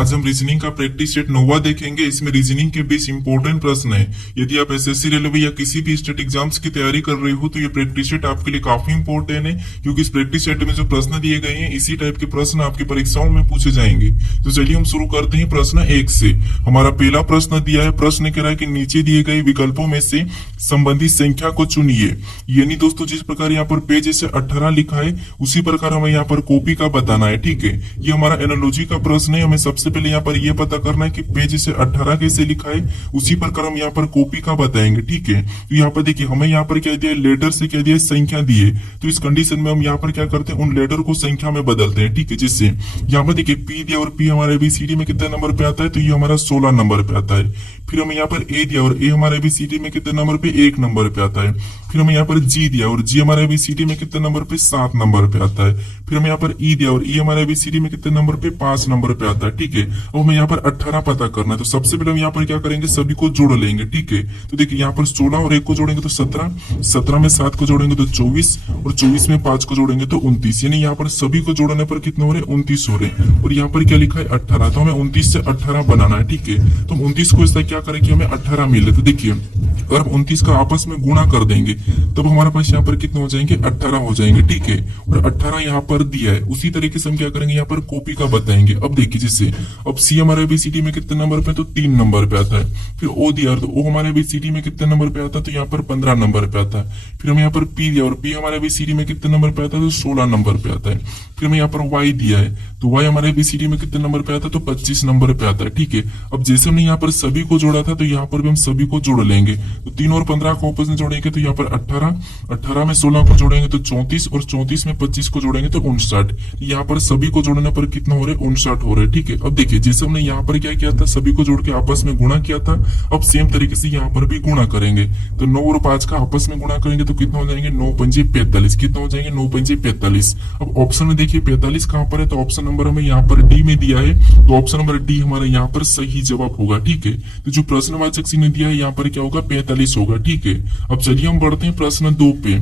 आज हम रीजनिंग का प्रैक्टिस सेट 9वां देखेंगे। इसमें रीजनिंग के 20 इंपॉर्टेंट प्रश्न है। यदि आप एसएससी रेलवे या किसी भी स्टेट एग्जाम्स की तैयारी कर रहे हो तो ये प्रैक्टिस सेट आपके लिए काफी इंपॉर्टेंट है, क्योंकि इस प्रैक्टिस सेट में जो प्रश्न दिए गए हैं इसी टाइप के प्रश्न आपकी परीक्षाओं में पूछे जाएंगे। तो चलिए हम शुरू करते हैं प्रश्न 1 से। हमारा पहला प्रश्न दिया है, प्रश्न कह रहा है कि नीचे दिए गए विकल्पों में से संबंधित संख्या को चुनिए। यानी दोस्तों जिस प्रकार यहाँ पर पेज से 18 लिखा है उसी प्रकार हमें यहाँ पर कॉपी का बताना है। ठीक है, ये हमारा एनालॉजी का प्रश्न है। हमें सबसे पहले यहाँ पर यह पता करना है कि पेज से 18 कैसे लिखा है, उसी प्रकार हम यहाँ पर कॉपी का बताएंगे। ठीक है, तो यहाँ पर देखिए हमें यहाँ पर क्या दिया है, लेटर से क्या दिया है, संख्या दी है। तो इस कंडीशन में हम यहाँ पर क्या करते हैं, उन लेटर को संख्या में बदलते हैं। ठीक है, जिससे यहाँ पर देखिए पी दिया और पी हमारे एबीसीडी में कितने नंबर पे आता है, तो ये हमारा 16 नंबर पे आता है। फिर हमें यहाँ पर ए दिया और ए हमारे एबीसीडी में कितने नंबर पे, 1 नंबर पे आता है। फिर हमें यहाँ पर जी दिया और जी हमारे एबीसीडी में कितने नंबर पे, 7 नंबर पे आता है। फिर हमें यहाँ पर ई दिया और ई हमारे एबीसीडी में कितने नंबर पे, 5 नंबर पे आता है। ठीक है, अब हमें यहाँ पर 18 पता करना है। तो सबसे पहले हम यहाँ पर क्या करेंगे, सभी को जोड़ लेंगे। ठीक है, तो देखिए यहाँ पर 16 और 1 को जोड़ेंगे तो 17, 17 में 7 को जोड़ेंगे तो 24 और 24 में 5 को जोड़ेंगे तो 29। यानी यहाँ पर सभी को जोड़ने पर कितने हो रहे, 29 हो रहे। और यहाँ पर क्या लिखा है, 18। तो हमें 29 से 18 बनाना है। ठीक है, तो हम 29 को ऐसा क्या करें कि हमें 18 मिले। तो देखिए अगर हम 29 का आपस में गुणा कर देंगे तब हमारे पास यहाँ पर कितने हो जाएंगे, 18 हो जाएंगे। ठीक है, और 18 यहाँ पर दिया है। उसी तरीके से हम क्या करेंगे, यहाँ पर कॉपी का बताएंगे। अब देखिए जिससे अब सी हमारे एबीसीडी में कितने नंबर पे, तो 3 नंबर पे आता है। फिर ओ दिया तो ओ हमारे एबीसीडी में कितने नंबर पे आता है, तो यहाँ पर 15 नंबर पे आता है। फिर हम यहाँ पर पी दिया और पी हमारे एबीसीडी में कितने नंबर पे आता है, तो 16 नंबर पे आता है। फिर हमें यहाँ पर वाई दिया है तो वाई हमारे एबीसीडी में कितने नंबर पे आता है, तो 25 नंबर पे आता है। ठीक है, अब जैसे हमने यहाँ पर सभी को जोड़ा था तो यहाँ पर भी हम सभी को जोड़ लेंगे। तो 3 और 15 को आपस में जोड़ेंगे तो यहाँ पर 18, 18 में 16 को जोड़ेंगे तो 34 और 34 में 25 को जोड़ेंगे तो 59। यहाँ पर सभी को जोड़ने पर कितना हो रहे, 59 हो रहे। ठीक है, अब देखिए जैसे हमने यहाँ पर क्या किया था, सभी को जोड़ के आपस में गुणा किया था, अब सेम तरीके से यहाँ पर भी गुणा करेंगे। तो 9 और 5 का आपस में गुणा करेंगे तो कितना हो जाएंगे, 9 पंजे 45। कितना हो जाएंगे, 9 पंजे 45। अब ऑप्शन में देखिए 45 कहाँ पर है, तो ऑप्शन नंबर हमें यहाँ पर डी में दिया है। तो ऑप्शन नंबर डी हमारा यहाँ पर सही जवाब होगा। ठीक है, तो जो प्रश्नवाचक चिन्ह दिया है यहाँ पर क्या होगा, 45 होगा। ठीक है, अब चलिए हम बढ़ते हैं प्रश्न 2 पे।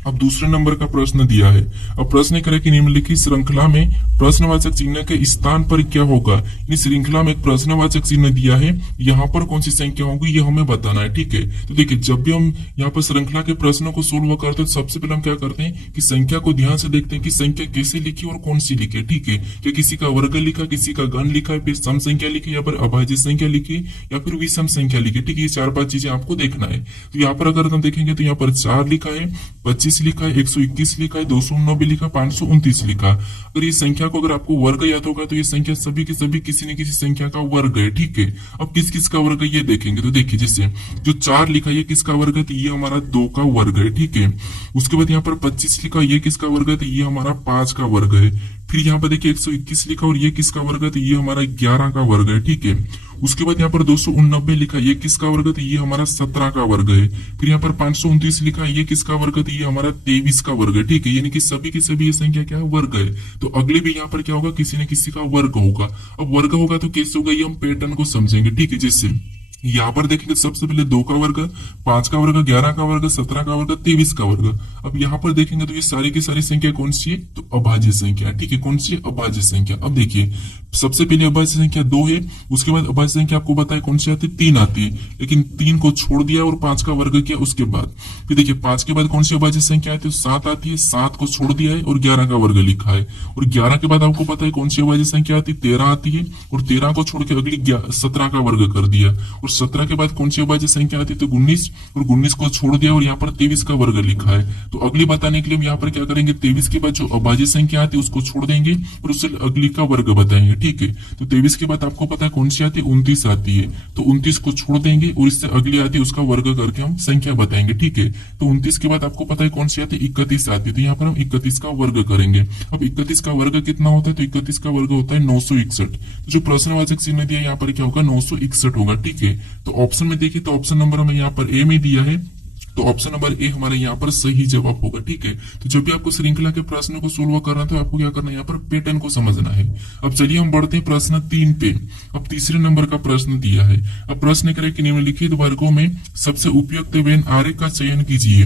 अब दूसरे नंबर का प्रश्न दिया है। अब प्रश्न करे कि निम्नलिखित श्रृंखला में प्रश्नवाचक चिन्ह के स्थान पर क्या होगा। इस श्रृंखला में एक प्रश्नवाचक चिन्ह दिया है, यहाँ पर कौन सी संख्या होगी ये हमें बताना है। ठीक है, तो देखिए जब भी हम यहाँ पर श्रृंखला के प्रश्नों को सोल्व करते हैं तो सबसे पहले हम क्या करते हैं कि संख्या को ध्यान से देखते हैं कि संख्या कैसे लिखी और कौन सी लिखी। ठीक है, क्या किसी का वर्ग लिखा, किसी का घन लिखा है, फिर सम संख्या लिखी, या फिर अभाज्य संख्या लिखी, या फिर विषम संख्या लिखी। ठीक है, ये 4-5 चीजें आपको देखना है। तो यहाँ पर अगर हम देखेंगे तो यहाँ पर 4 लिखा है, 25 लिखा है, 121 लिखा है, 289 लिखा, 529 लिखा। अगर ये संख्या को अगर आपको वर्ग याद होगा तो ये संख्या सभी की सभी किसी न किसी संख्या का वर्ग है। ठीक है, अब किस किस का वर्ग है ये देखेंगे। तो देखिए जैसे जो 4 लिखा है ये किसका वर्ग है, तो ये हमारा 2 का वर्ग है। ठीक है, उसके बाद यहाँ पर 25 लिखा ये किसका वर्ग है, तो ये हमारा 5 का वर्ग है। फिर यहाँ पर देखिए 121 लिखा और ये किसका वर्ग है, तो ये हमारा 11 का वर्ग है। ठीक है, उसके बाद यहाँ पर 289 लिखा ये किसका वर्ग है, तो ये हमारा 17 का वर्ग है। फिर यहाँ पर 529 लिखा ये किसका वर्ग है, तो ये हमारा 23 का वर्ग है। ठीक है, यानी कि सभी की सभी ये संख्या क्या है, वर्ग है। तो अगले भी यहाँ पर क्या होगा, किसी न किसी का वर्ग होगा। अब वर्ग होगा तो कैसे होगा, ये हम पैटर्न को समझेंगे। ठीक है, जैसे यहाँ पर देखेंगे सबसे पहले 2 का वर्ग, 5 का वर्ग, 11 का वर्ग, 17 का वर्ग, 23 का वर्ग। अब यहाँ पर देखेंगे तो ये सारी की सारी संख्या कौन सी है, तो अभाज्य संख्या। ठीक है, कौन सी है, अभाज्य संख्या। अब देखिए सबसे पहले अभाज्य संख्या 2 है, उसके बाद अभाज्य संख्या आपको बताया कौन सी आती है, 3 आती है, लेकिन 3 को छोड़ दिया और 5 का वर्ग किया उसके बाद। फिर देखिए 5 के बाद कौन सी अभाज्य संख्या आती है, 7 आती है, 7 को छोड़ दिया है और 11 का वर्ग लिखा है। और 11 के बाद आपको पता है कौन सी अभाज्य संख्या आती है, 13 आती है, और 13 को छोड़ के अगली 17 का वर्ग कर दिया। और 17 के बाद कौन सी अभाज्य संख्या आती है, तो 19, और 19 को छोड़ दिया और यहाँ पर 23 का वर्ग लिखा है। तो अगली बताने के लिए हम यहाँ पर क्या करेंगे, 23 के बाद जो अभाज्य संख्या आती है उसको छोड़ देंगे और उससे अगली का वर्ग बताएंगे। ठीक है, तो 23 के बाद आपको पता है कौन सी आती है, 29 आती है। तो 29 को छोड़ देंगे और इससे अगली आती है उसका वर्ग करके हम संख्या बताएंगे। ठीक है, तो 29 के बाद आपको पता है कौन सी आती है, 31 आती है। तो यहाँ पर हम 31 का वर्ग करेंगे। अब 31 का वर्ग कितना होता है, तो 31 का वर्ग होता है 961। तो जो प्रश्नवाचक चिन्ह दिया यहाँ पर क्या होगा, 961 होगा। ठीक है, तो ऑप्शन में देखिए तो ऑप्शन नंबर हमें यहाँ पर ए में दिया है, तो ऑप्शन नंबर ए हमारे यहाँ पर सही जवाब होगा। ठीक है, तो जब भी आपको श्रृंखला के प्रश्न को सोल्व करना है तो आपको क्या करना है, यहाँ पर पैटर्न को समझना है। अब चलिए हम बढ़ते हैं प्रश्न 3 पे। अब तीसरे नंबर का प्रश्न दिया है। अब प्रश्न करे कि निम्नलिखित वर्गों में सबसे उपयुक्त व्यंजन आर्य का चयन कीजिए।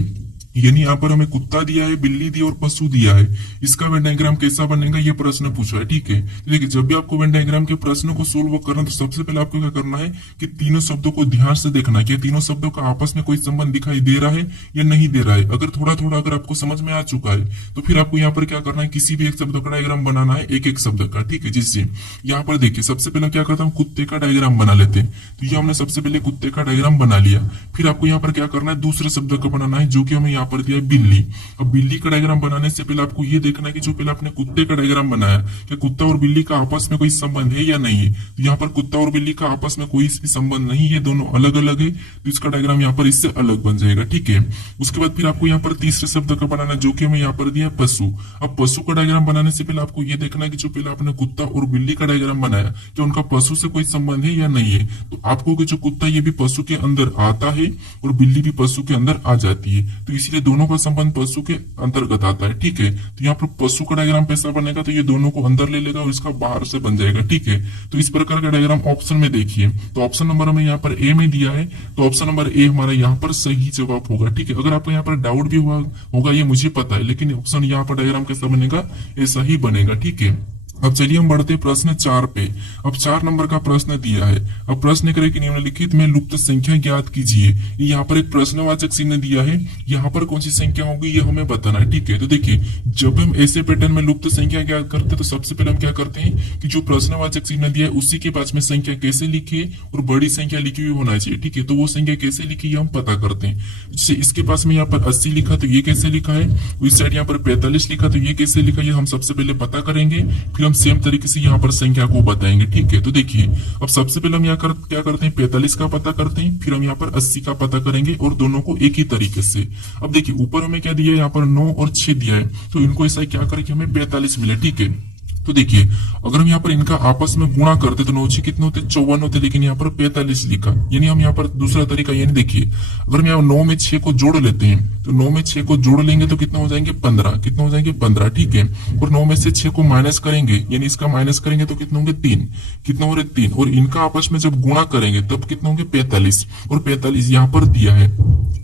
यानी यहाँ पर हमें कुत्ता दिया है, बिल्ली दी और पशु दिया है। इसका वेन डायग्राम कैसा बनेगा ये प्रश्न पूछा है, ठीक है। तो देखिए जब भी आपको वेन डायग्राम के प्रश्न को सोल्व करना तो सबसे पहले आपको क्या करना है कि तीनों शब्दों को ध्यान से देखना कि तीनों शब्दों का आपस में कोई संबंध दिखाई दे रहा है या नहीं दे रहा है। अगर थोड़ा थोड़ा अगर आपको समझ में आ चुका है तो फिर आपको यहाँ पर क्या करना है, किसी भी एक शब्द का डायग्राम बनाना है, एक एक शब्द का, ठीक है। जिससे यहाँ पर देखिए सबसे पहले क्या करता हूँ, कुत्ते का डायग्राम बना लेते हैं। तो ये हमने सबसे पहले कुत्ते का डायग्राम बना लिया। फिर आपको यहाँ पर क्या करना है, दूसरे शब्द का बनाना है जो कि हमें यहाँ पर दिया है बिल्ली। अब बिल्ली का डायग्राम बनाने से पहले आपको ये देखना है कि जो पहले आपने कुत्ते का डायग्राम बनाया, क्या कुत्ता और बिल्ली का आपस में कोई संबंध है या नहीं है। तो यहाँ पर कुत्ता और बिल्ली का आपस में कोई भी संबंध नहीं है, दोनों अलग अलग है, तो इसका डायग्राम यहाँ पर इससे अलग बन जाएगा, ठीक है। उसके बाद फिर आपको यहाँ पर तीसरे शब्द का बनाना जो कि हमें यहाँ पर दिया पशु। अब पशु का डायग्राम बनाने से पहले आपको ये देखना है कि जो पहले आपने कुत्ता और बिल्ली का डायग्राम बनाया क्या उनका पशु से कोई संबंध है या नहीं है। तो आपको जो कुत्ता ये भी पशु के अंदर आता है और बिल्ली भी पशु के अंदर आ जाती है, तो इसलिए दोनों का संबंध पशु के अंतर्गत आता है, ठीक है। तो यहाँ पर पशु का डायग्राम कैसा बनेगा, तो ये दोनों को अंदर ले लेगा और इसका बाहर से बन जाएगा, ठीक है। तो इस प्रकार का डायग्राम ऑप्शन में देखिए। तो ऑप्शन नंबर हमें यहाँ पर ए में दिया है, तो ऑप्शन नंबर ए हमारा यहाँ पर सही जवाब होगा, ठीक है। अगर आपको यहाँ पर डाउट भी होगा ये मुझे पता है, लेकिन ऑप्शन यहाँ पर डायग्राम कैसा बनेगा, ऐसा ही बनेगा, ठीक है। अब चलिए हम बढ़ते प्रश्न 4 पे। अब 4 नंबर का प्रश्न दिया है। अब प्रश्न करे कि निम्नलिखित में लुप्त संख्या ज्ञात कीजिए। यहाँ पर एक प्रश्नवाचक चिन्ह दिया है, यहाँ पर कौन सी संख्या होगी ये हमें बताना है, ठीक है। तो देखिए जब हम ऐसे पैटर्न में लुप्त संख्या ज्ञात करते हैं तो सबसे पहले हम क्या करते हैं कि जो प्रश्नवाचक चिन्ह दिया है उसी के पास में संख्या कैसे लिखी है और बड़ी संख्या लिखी हुई होना चाहिए, ठीक है। तो वो संख्या कैसे लिखी है हम पता करते हैं। जैसे इसके पास में यहाँ पर 80 लिखा तो ये कैसे लिखा है, इस साइड यहाँ पर 45 लिखा तो ये कैसे लिखा है, हम सबसे पहले पता करेंगे, फिर हम सेम तरीके से यहाँ पर संख्या को बताएंगे, ठीक है। तो देखिए अब सबसे पहले हम यहाँ क्या करते हैं, 45 का पता करते हैं, फिर हम यहाँ पर 80 का पता करेंगे और दोनों को एक ही तरीके से। अब देखिए ऊपर हमें क्या दिया है, यहाँ पर 9 और 6 दिया है, तो इनको ऐसा क्या करें कि हमें 45 मिले, ठीक है। तो देखिए अगर हम यहाँ पर इनका आपस में गुणा करते तो 9 कितने होते, 54 होते, लेकिन यहाँ पर 45 लिखा। यानी हम यहाँ पर दूसरा तरीका, यानी देखिए अगर हम यहाँ 9 में 6 को जोड़ लेते हैं तो 9 में 6 को जोड़ लेंगे तो कितना हो जाएंगे 15, कितना हो जाएंगे 15, ठीक है। और 9 में से 6 को माइनस करेंगे, यानी इसका माइनस करेंगे तो कितने होंगे 3, कितना हो रहे 3, और इनका आपस में जब गुणा करेंगे तब कितना होंगे 45, और 45 यहाँ पर दिया है।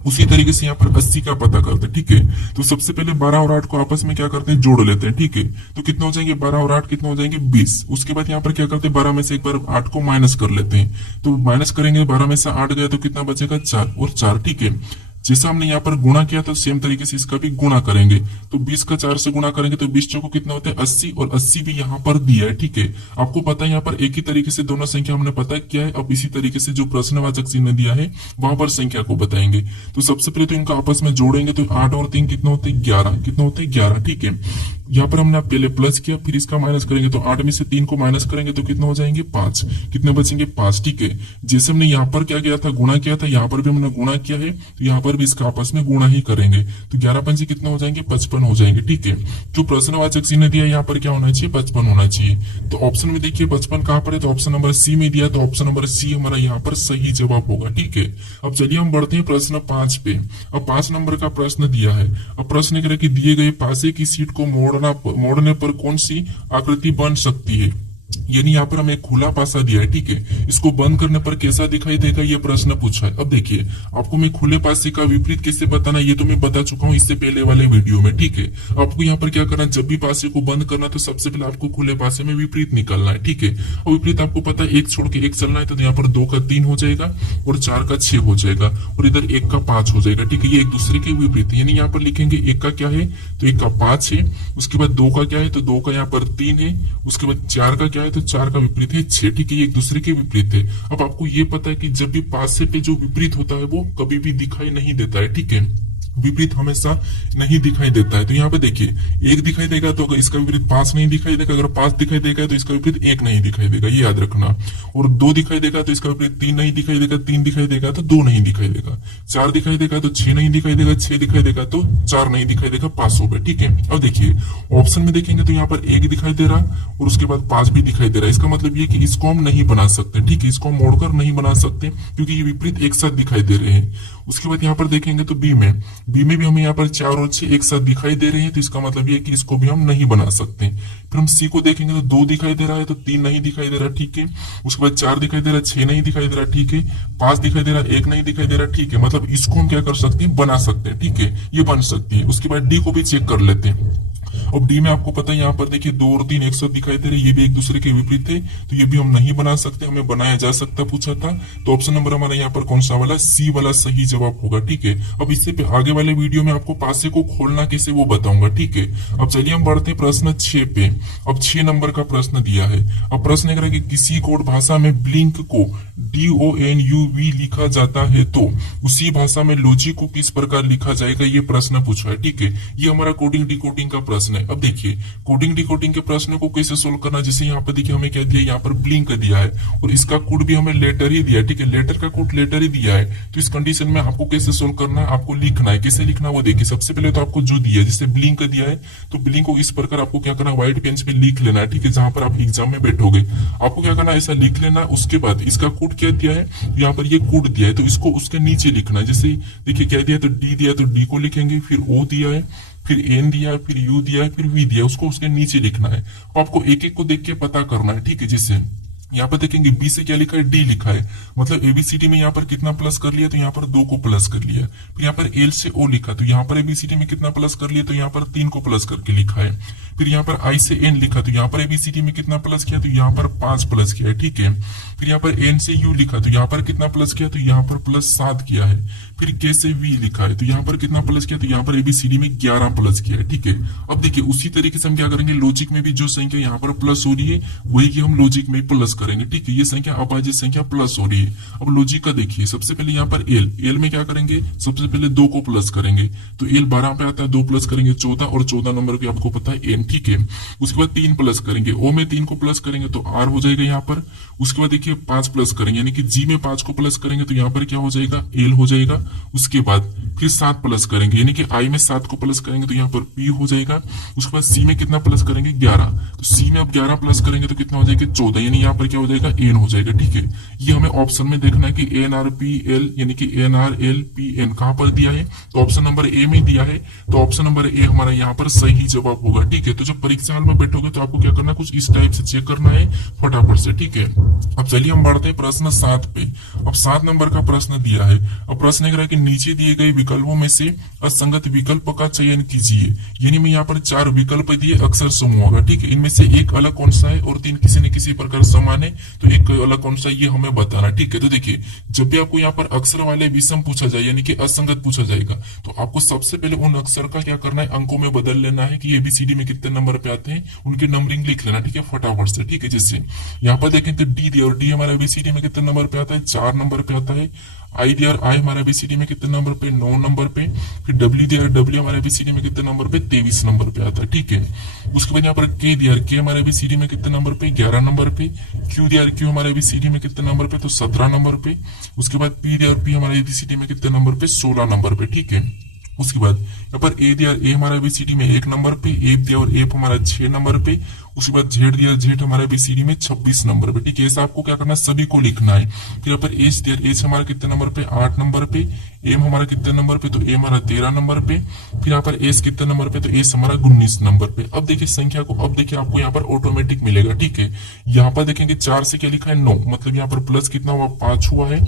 उसी तरीके से यहाँ पर 80 का पता करते हैं, ठीक है। तो सबसे पहले 12 और 8 को आपस में क्या करते हैं, जोड़ लेते हैं, ठीक है। तो कितना हो जाएंगे 12 और 8 कितना हो जाएंगे 20। उसके बाद यहाँ पर क्या करते हैं, 12 में से एक बार 8 को माइनस कर लेते हैं, तो माइनस करेंगे 12 में से 8 गया तो कितना बचेगा 4 और 4, ठीक है। जैसा हमने यहाँ पर गुणा किया तो सेम तरीके से इसका भी गुणा करेंगे, तो 20 का 4 से गुणा करेंगे तो 20 चौको कितना होता है 80, और 80 भी यहाँ पर दिया है, ठीक है। आपको पता है यहाँ पर एक ही तरीके से दोनों संख्या हमने पता किया है। अब इसी तरीके से जो प्रश्नवाचक चिन्ह दिया है वहां पर संख्या को बताएंगे। तो सबसे पहले तो इनका आपस में जोड़ेंगे तो 8 और 3 कितना होते हैं 11, कितना होते हैं 11, ठीक है। यहाँ पर हमने पहले प्लस किया, फिर इसका माइनस करेंगे तो 8 में से 3 को माइनस करेंगे तो कितना हो जाएंगे 5, कितने बचेंगे 5, ठीक है। जैसे हमने यहाँ पर क्या किया था, गुणा किया था, यहाँ पर भी हमने गुणा किया है, तो यहाँ पर भी इसका आपस में गुणा ही करेंगे, तो 11 पंचे कितना हो जाएंगे 55 हो जाएंगे, ठीक है। जो प्रश्नवाचक चिन्ह दिया यहाँ पर क्या होना चाहिए 55 होना चाहिए। तो ऑप्शन में देखिए 55 कहाँ पर है, तो ऑप्शन नंबर सी में दिया, तो ऑप्शन नंबर सी हमारा यहाँ पर सही जवाब होगा, ठीक है। अब चलिए हम बढ़ते हैं प्रश्न 5 पे। अब 5 नंबर का प्रश्न दिया है। अब प्रश्न करें कि दिए गए पासे की सीट को मोड़ने पर कौन सी आकृति बन सकती है। यानी यहाँ पर हमें खुला पासा दिया है, ठीक है। इसको बंद करने पर कैसा दिखाई देगा ये प्रश्न पूछा है। अब देखिए आपको मैं खुले पासे का विपरीत कैसे बताना ये तो मैं बता चुका हूँ इससे पहले वाले वीडियो में, ठीक है। आपको यहाँ पर क्या करना, जब भी पासे को बंद करना तो सबसे पहले आपको खुले पासे में विपरीत निकालना है, ठीक है। और विपरीत आपको पता है 1 छोड़ के 1 चलना है, तो यहाँ पर 2 का 3 हो जाएगा और 4 का 6 हो जाएगा और इधर 1 का 5 हो जाएगा, ठीक है। ये एक दूसरे के विपरीत, यानी यहाँ पर लिखेंगे 1 का क्या है तो 1 का 5 है, उसके बाद 2 का क्या है तो 2 का यहाँ पर 3 है, उसके बाद 4 का क्या है तो 4 का विपरीत है 6, ठीक है। ये एक दूसरे के विपरीत है। अब आपको ये पता है कि जब भी पासे पे जो विपरीत होता है वो कभी भी दिखाई नहीं देता है, ठीक है। विपरीत हमेशा नहीं दिखाई देता है। तो यहाँ पे देखिए 1 दिखाई देगा तो इसका विपरीत 5 नहीं दिखाई देगा, अगर 5 दिखाई देगा तो इसका विपरीत 1 नहीं दिखाई देगा, ये याद रखना। और 2 दिखाई देगा तो इसका विपरीत 3 नहीं दिखाई देगा, 3 दिखाई देगा तो 2 नहीं दिखाई देगा, 4 दिखाई देगा तो 6 नहीं दिखाई देगा, 6 दिखाई देगा तो 4 नहीं दिखाई देगा, 5 हो गए, ठीक है। अब देखिए ऑप्शन में देखेंगे तो यहाँ पर 1 दिखाई दे रहा और उसके बाद 5 भी दिखाई दे रहा है। इसका मतलब ये कि इसको हम नहीं बना सकते, ठीक है। इसको हम मोड़कर नहीं बना सकते क्योंकि ये विपरीत एक साथ दिखाई दे रहे हैं। उसके बाद यहाँ पर देखेंगे तो बी में बी में भी हमें यहाँ पर 4 और 6 एक साथ दिखाई दे रहे हैं, तो इसका मतलब ये है कि इसको भी हम नहीं बना सकते। फिर हम सी को देखेंगे तो 2 दिखाई दे रहा है, तो 3 नहीं दिखाई दे रहा, ठीक है। उसके बाद 4 दिखाई दे रहा है, 6 नहीं दिखाई दे रहा, ठीक है। 5 दिखाई दे रहा है, 1 नहीं दिखाई दे रहा, ठीक है। मतलब इसको हम क्या कर सकते हैं, बना सकते हैं, ठीक है, ये बन सकती है। उसके बाद डी को भी चेक कर लेते हैं। अब डी में आपको पता है यहाँ पर देखिए 2 और 3 एक साथ दिखाई दे रहे, ये भी एक दूसरे के विपरीत है, तो ये भी हम नहीं बना सकते, हमें बनाया जा सकता पूछा था। तो ऑप्शन नंबर हमारा यहाँ पर कौन सा वाला, सी वाला सही जवाब होगा, ठीक है। अब इससे आगे वाले वीडियो में आपको पासे को खोलना कैसे वो बताऊंगा, ठीक है। अब चलिए हम बढ़ते हैं प्रश्न 6 पे। अब 6 नंबर का प्रश्न दिया है। अब प्रश्न है कि किसी कोड भाषा में ब्लिंक को DONUV लिखा जाता है तो उसी भाषा में लॉजिक को किस प्रकार लिखा जाएगा, ये प्रश्न पूछा है, ठीक है। ये हमारा कोडिंग डिकोडिंग का प्रश्न है। अब देखिए कोडिंग डिकोडिंग के प्रश्नों को कैसे सोल्व करना, जैसे यहाँ पर देखिए हमें क्या दिया, यहाँ पर ब्लिंक दिया है और इसका कोड भी हमें लेटर ही दिया है, ठीक है। लेटर का कोड लेटर ही दिया है, तो इस कंडीशन में आपको कैसे सोल्व करना है, आपको लिखना है। कैसे लिखना है वो देखिए। सबसे पहले तो आपको जो दिया है, जैसे ब्लिंक दिया है तो ब्लिंक को इस प्रकार आपको क्या करना है, व्हाइट पेन पे लिख लेना है, ठीक है। जहां पर आप एग्जाम में बैठोगे आपको क्या करना है, ऐसा लिख लेना। उसके बाद इसका कोड क्या दिया है, यहाँ पर ये कोड दिया है, तो इसको उसके नीचे लिखना है। जैसे देखिए क्या दिया है, तो डी दिया है तो डी को लिखेंगे, फिर ओ दिया है, फिर एन दिया है, फिर यू दिया है, फिर वी दिया है, उसको उसके नीचे लिखना है। आपको एक एक को देख के पता करना है, ठीक है। जैसे यहाँ पर देखेंगे बी से क्या लिखा है, डी लिखा है, मतलब एबीसीडी में यहाँ पर कितना प्लस कर लिया, तो यहाँ पर 2 को प्लस कर लिया। फिर यहाँ पर एल से ओ लिखा, तो यहाँ पर एबीसीडी में कितना प्लस कर लिया, तो यहाँ पर 3 को प्लस करके लिखा है। फिर यहाँ पर आई से एन लिखा, तो यहाँ पर एबीसीडी में कितना प्लस किया, तो यहाँ पर 5 प्लस किया है, ठीक है। फिर यहाँ पर एन से यू लिखा, तो यहाँ पर कितना प्लस किया, तो यहाँ पर प्लस 7 किया है। फिर के से वी लिखा है, तो यहाँ पर कितना प्लस किया, तो यहाँ पर एबीसीडी में 11 प्लस किया है, ठीक है। अब देखिए उसी तरीके से हम क्या करेंगे, लॉजिक में भी जो संख्या यहाँ पर प्लस हो रही है वही की हम लॉजिक में प्लस करेंगे, ठीक है। ये संख्या अभाज्य संख्या प्लस हो रही है। अब लॉजिक का देखिए, सबसे पहले यहाँ पर एल में क्या करेंगे, सबसे पहले 2 को प्लस करेंगे, तो एल 12 पे आता है, 2 प्लस करेंगे 14, और 14 नंबर की आपको पता है एन, ठीक है। उसके बाद 3 प्लस करेंगे, ओ में 3 को प्लस करेंगे तो आर हो जाएगा यहाँ पर। उसके बाद देखिए 5 प्लस करेंगे, यानी कि जी में 5 को प्लस करेंगे तो यहाँ पर क्या हो जाएगा, एल हो जाएगा। उसके बाद फिर 7 प्लस करेंगे, यानी कि आई में 7 को प्लस करेंगे तो यहाँ पर पी हो जाएगा। उसके बाद सी में कितना प्लस करेंगे, 11, तो सी में अब 11 प्लस करेंगे तो कितना हो जाएगा, 14, यानी यहाँ पर क्या हो जाएगा, एन हो जाएगा, ठीक है। ये हमें ऑप्शन में देखना है कि एन आर पी एल, यानी कि N R L P N कहां पर दिया है, तो ऑप्शन नंबर ए में दिया है, तो ऑप्शन नंबर ए हमारा यहाँ पर सही जवाब होगा, ठीक है। तो जब परीक्षा हॉल में बैठोगे तो आपको क्या करना है, कुछ इस टाइप से चेक करना है फटाफट से, ठीक है। अब चलिए हम बढ़ते हैं प्रश्न 7 पे। अब 7 नंबर का प्रश्न दिया है। अब प्रश्न है कि नीचे दिए गए विकल्पों में से असंगत विकल्प का चयन कीजिए, यानी मैं यहाँ पर 4 विकल्प दिए अक्षर समूह होगा, ठीक है। इनमें से एक अलग कौन सा है और 3 किसी न किसी प्रकार समान है, तो एक अलग कौन सा ये हमें बताना, ठीक है। तो देखिए जब भी आपको यहाँ पर अक्षर वाले विषम पूछा जाए, यानी कि असंगत पूछा जाएगा, तो आपको सबसे पहले उन अक्षर का क्या करना है, अंकों में बदल लेना है कि एबीसीडी में कितने नंबर पे आते हैं, उनकी नंबरिंग लिख लेना, ठीक है, फटाफट से, ठीक है। जैसे यहाँ पर देखें तो डी दिया, और डी हमारा एबीसीडी में कितने नंबर पे आता है, 4 नंबर पे आता है। आई दिया, और आई हमारा एबीसीडी में कितने नंबर पे, 9 नंबर पे। फिर डब्ल्यू दिया, डब्ल्यू हमारा एबीसीडी में कितने नंबर पे, 23 नंबर पे आता है, ठीक है। उसके बाद यहाँ पर के दिया, के हमारा एबीसीडी में कितने नंबर पे, 11 नंबर पे। क्यू दिया, क्यू हमारा एबीसीडी में कितने नंबर पे, तो 17 नंबर पे। उसके बाद पी दिया, और पी हमारा एबीसीडी में कितने नंबर पे, 16 नंबर पे, ठीक है। उसके बाद यहाँ पर ए दिया, ए हमारा एबीसीडी में 1 नंबर पे। एफ दिया, और एफ हमारा 6 नंबर पे। उसके बाद जेड दिया, जेड हमारा एबीसीडी में 26 नंबर पे, ठीक है। ऐसा आपको क्या करना है, सभी को लिखना है। फिर यहाँ पर एच दिया, एच हमारा कितने नंबर पे, 8 नंबर पे। एम हमारा कितने नंबर पे, तो एम हमारा 13 नंबर पे। फिर यहाँ पर एस कितने नंबर पे, तो एस हमारा 19 नंबर पे। अब देखिए संख्या को, अब देखिए आपको यहाँ पर ऑटोमेटिक मिलेगा, ठीक है। यहाँ पर देखेंगे 4 से क्या लिखा है, 9, मतलब यहाँ पर प्लस कितना हुआ, 5 हुआ है।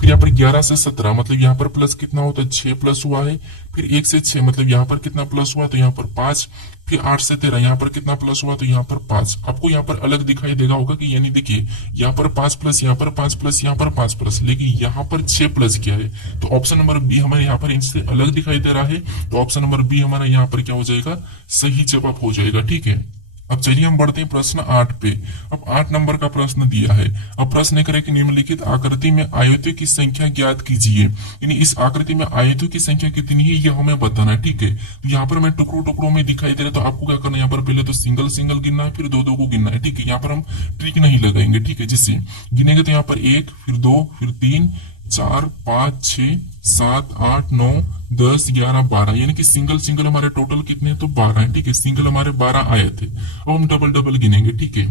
फिर यहाँ पर 11 से 17, मतलब यहाँ पर प्लस कितना होता है, 6 प्लस हुआ है। फिर 1 से 6, मतलब यहाँ पर कितना प्लस हुआ, तो यहाँ पर 5। फिर 8 से 13, यहाँ पर कितना प्लस हुआ, तो यहाँ पर 5। आपको यहाँ पर अलग दिखाई देगा होगा कि यानी देखिए यहाँ पर 5 प्लस, यहाँ पर 5 प्लस, यहाँ पर 5 प्लस, लेकिन यहाँ पर 6 प्लस किया है, तो ऑप्शन नंबर बी हमारे यहाँ पर इनसे अलग दिखाई दे रहा है, तो ऑप्शन नंबर बी हमारा यहाँ पर क्या हो जाएगा, सही जवाब हो जाएगा, ठीक है। अब चलिए हम बढ़ते हैं प्रश्न 8 पे। अब 8 नंबर का प्रश्न दिया है। अब प्रश्न करे कि निम्नलिखित आकृति में आयतों की संख्या ज्ञात कीजिए, यानी इस आकृति में आयतों की संख्या कितनी है ये हमें बताना है, ठीक है। तो यहाँ पर मैं टुकड़ों टुकड़ों में दिखाई दे रहा है, तो आपको क्या करना है, यहाँ पर पहले तो सिंगल सिंगल गिनना है, फिर 2 को गिनना है, ठीक है। यहाँ पर हम ट्रिक नहीं लगाएंगे, ठीक है। जिससे गिनेंगे तो यहाँ पर 1, फिर 2, फिर 3, 4, 5, 6, 7, 8, 9, 10, 11, 12, यानी कि सिंगल सिंगल हमारे टोटल कितने हैं, तो 12 है, ठीक है। सिंगल हमारे 12 आए थे। अब हम डबल डबल गिनेंगे, ठीक है।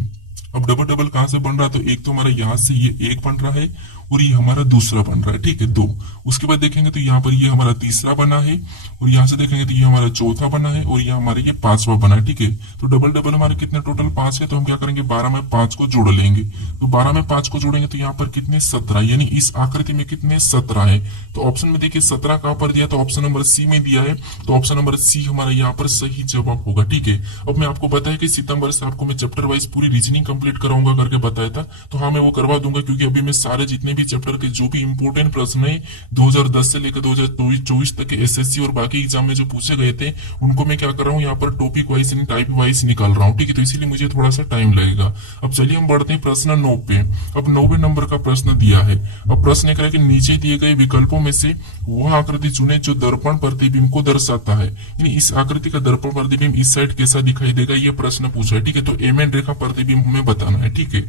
अब डबल डबल कहां से बन रहा है, तो एक तो हमारा यहाँ से ये 1 बन रहा है, और ये हमारा दूसरा बन रहा है, ठीक है, 2। उसके बाद देखेंगे तो यहाँ पर ये हमारा तीसरा बना है, और यहाँ से देखेंगे तो ये हमारा चौथा बना है, और ये हमारा ये 5वां बना है, ठीक है। तो डबल डबल हमारे कितने टोटल 5 है, तो हम क्या करेंगे 12 में 5 को जोड़ लेंगे। तो 12 में 5 को जोड़ेंगे तो यहाँ पर कितने 17, यानी इस आकृति में कितने 17 है। तो ऑप्शन में देखिए 17 कहां पर दिया, तो ऑप्शन नंबर सी में दिया है। तो ऑप्शन नंबर सी हमारा यहाँ पर सही जवाब होगा, ठीक है। अब मैं आपको बताया कि सितंबर से आपको मैं चैप्टर वाइज पूरी रीजनिंग कंप्लीट कराऊंगा करके बताया था, तो हाँ मैं वो करवा दूंगा, क्योंकि अभी मैं सारे जितने भी चैप्टर के जो भी इंपोर्टेंट प्रश्न है 2010 से लेकर 2024 तक के एसएससी और बाकी एग्जाम में जो पूछे गए थे, उनको मैं क्या कर रहा हूँ यहाँ पर टॉपिक वाइज यानी टाइप वाइज निकाल रहा हूँ, ठीक है। तो इसीलिए मुझे थोड़ा सा टाइम लगेगा। अब चलिए हम बढ़ते हैं प्रश्न 9 पे। अब 9वें नंबर का प्रश्न दिया है। अब प्रश्न कह रहा है कि नीचे दिए गए विकल्पों में से वह आकृति चुने जो दर्पण प्रतिबिंब को दर्शाता है, यानी इस आकृति का दर्पण प्रतिबिंब इस साइड कैसा दिखाई देगा, ये प्रश्न पूछा है, ठीक है। तो एम एन रेखा प्रतिबिंब हमें बताना है, ठीक है।